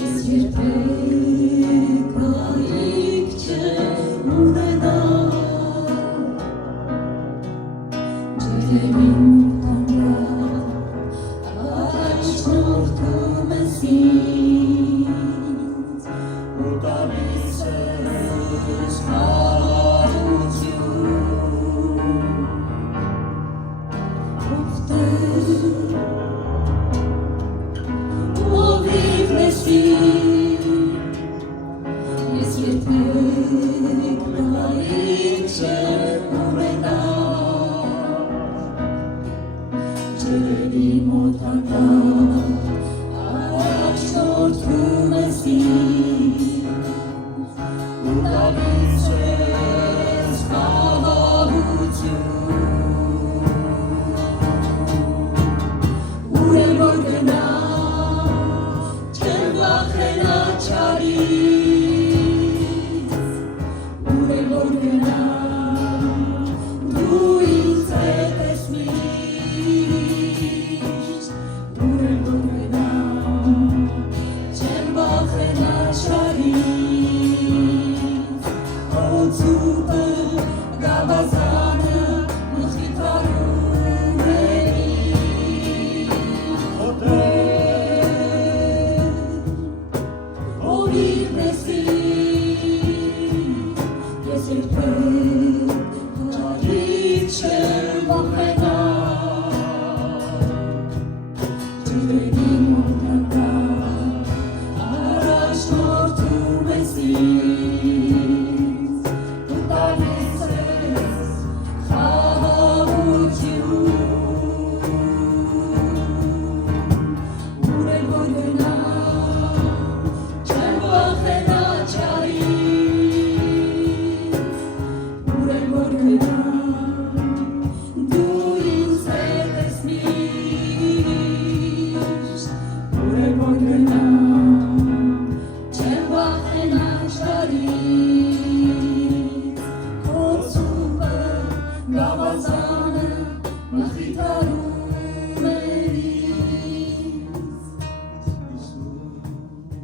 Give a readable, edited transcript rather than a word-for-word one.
Ես երբեք այիք չեմ ունենալ ջերմին տանրալ առաջնորդում ես ինձ ու տալիս ես հարություն ով Տեր Ես երբեք այիք չեմ ունենալ ջրերի մոտ անկալ առաջնորդում ես ինձ ու տալիս ես խաղաղություն ուր եմ որ գնամ չեմ վախենա չարից ուր եմ որ գնամ դու ինձ հետ ես միշտ ուր եմ որ գնամ չեմ վախենա չարից օձուկը գավազանը մխիթարում Yes,